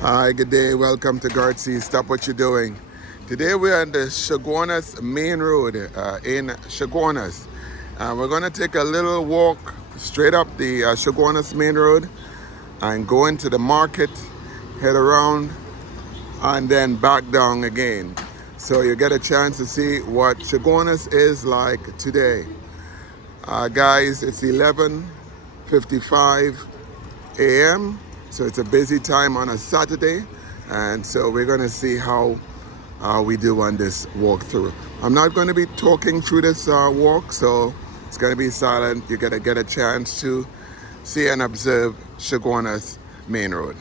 Hi, good day. Welcome to GARTSY. Stop what you're doing. Today we're on the Chaguanas main road in Chaguanas. We're going to take a little walk straight up the Chaguanas main road and go into the market, head around, and then back down again. So you get a chance to see what Chaguanas is like today. Guys, it's 11:55 a.m. So it's a busy time on a Saturday, and so we're going to see how we do on this walkthrough. I'm not going to be talking through this walk, so it's going to be silent. You're going to get a chance to see and observe Chaguanas main road.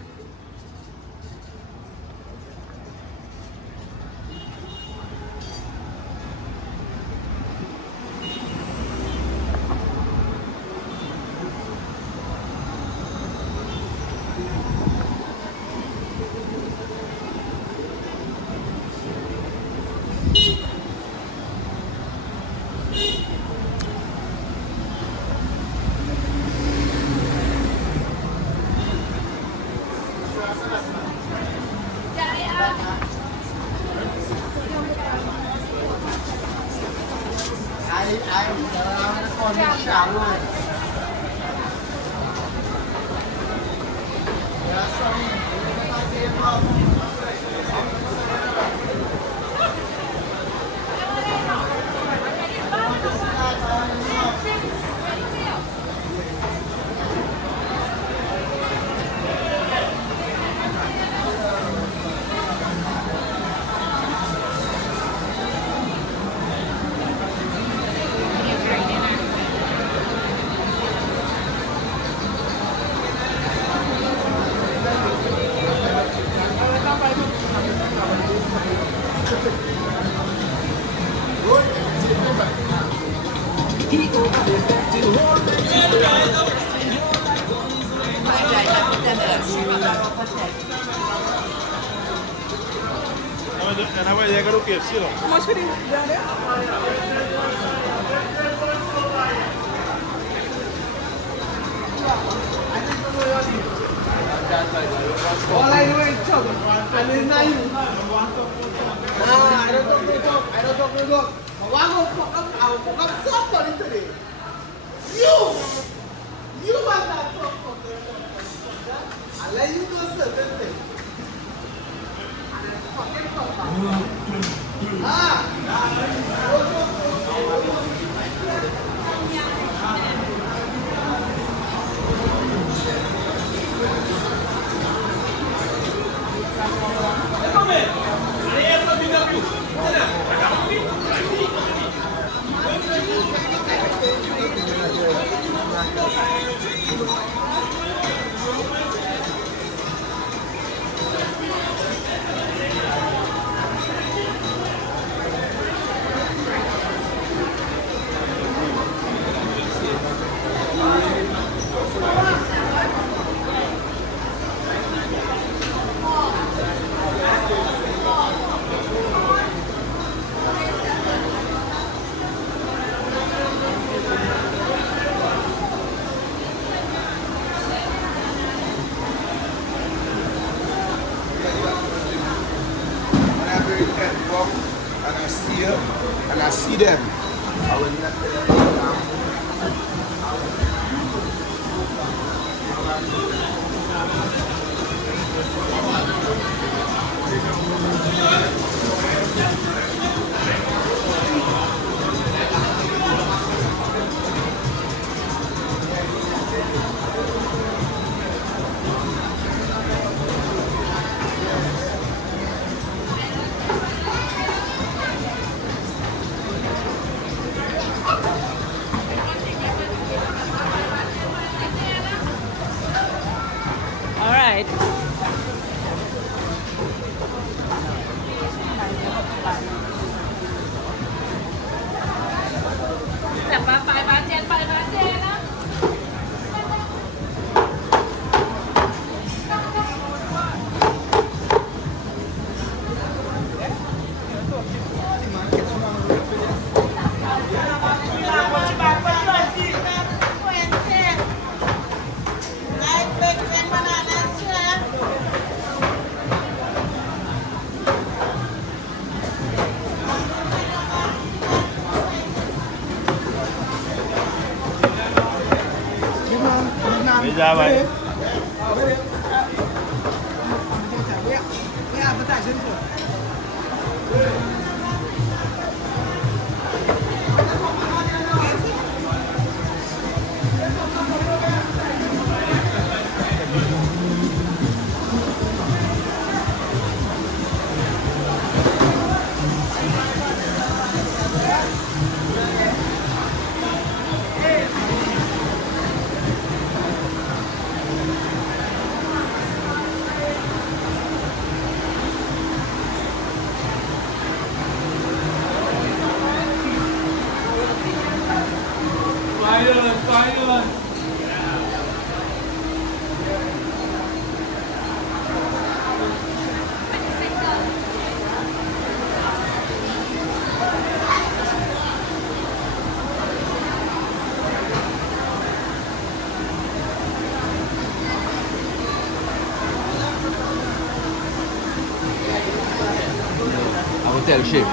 How much for the down there? All I know is chug. And it's not you. I don't talk. I don't talk. But I will fuck up somebody today. You want that talk. I'll let you do certain things. And then fucking fuck up. And I see them. I will not tell All right. bye. We advertising for. Fire. I will tell shape.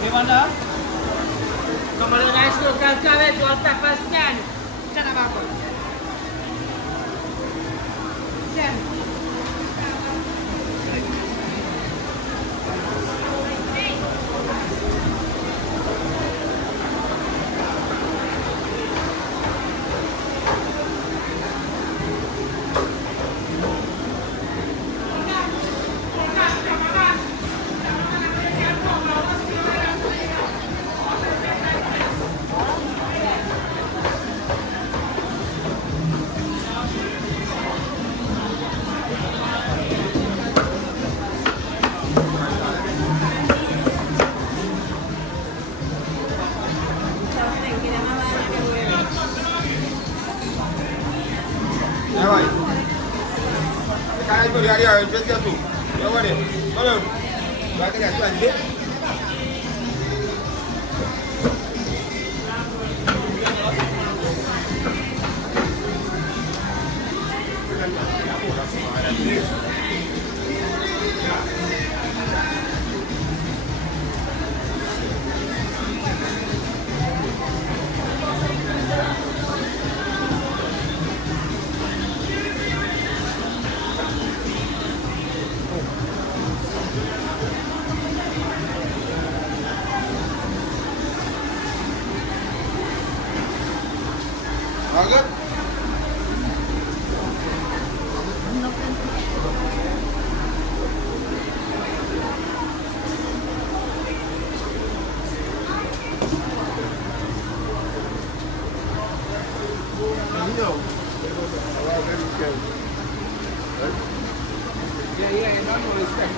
Gimana? Kembali guys, lokal kawet, watak paskan. Cara bakal. Jen. Banget. Yeah, no respect.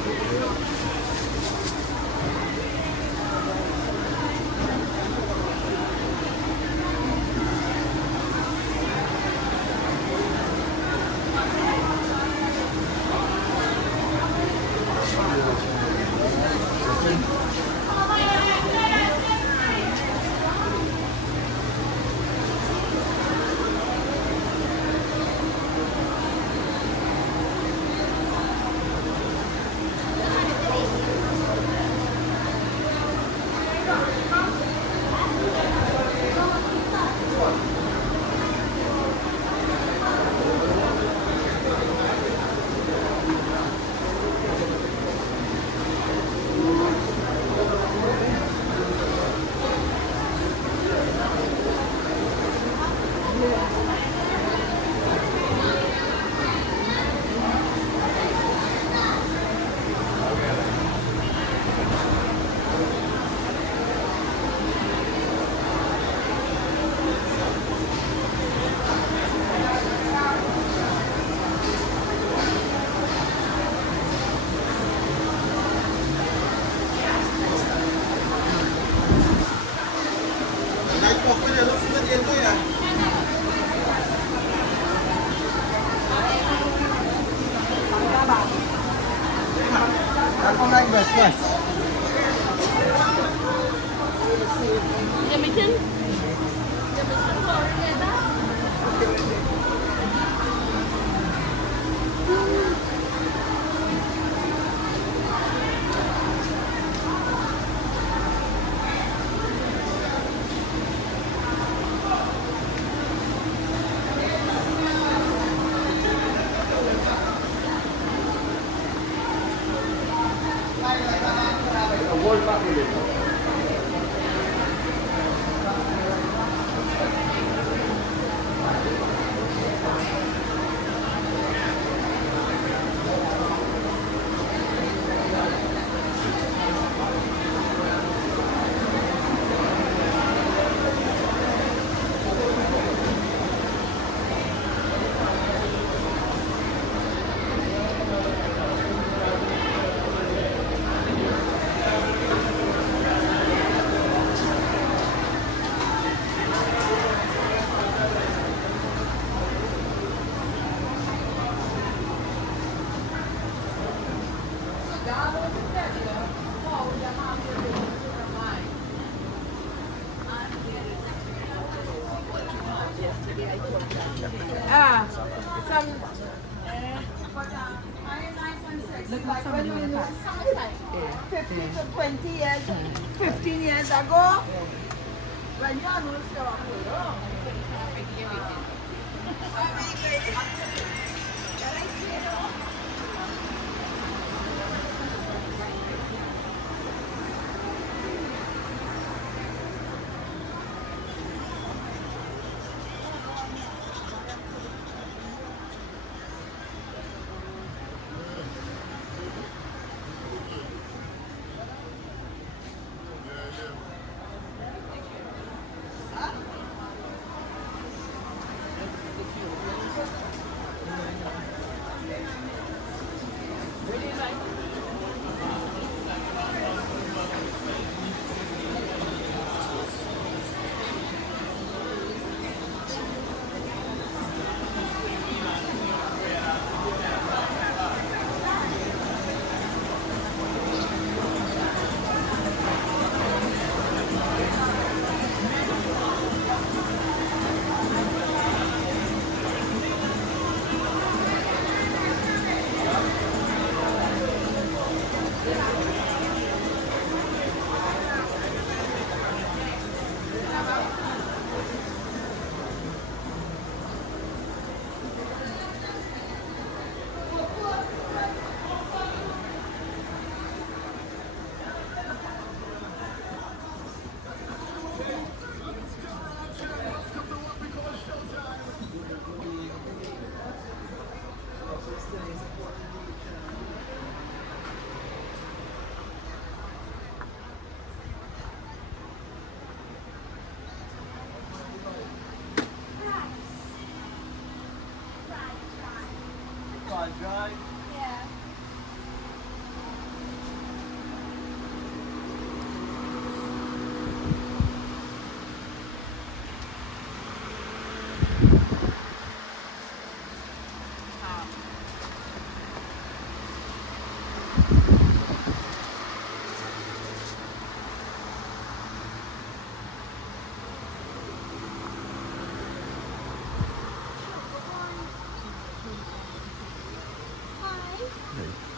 Aku naik bus. Jam 1? Jam 1 ko, like when we were summertime, 15 to 20 years, 15 years ago, when you are no sure. Right.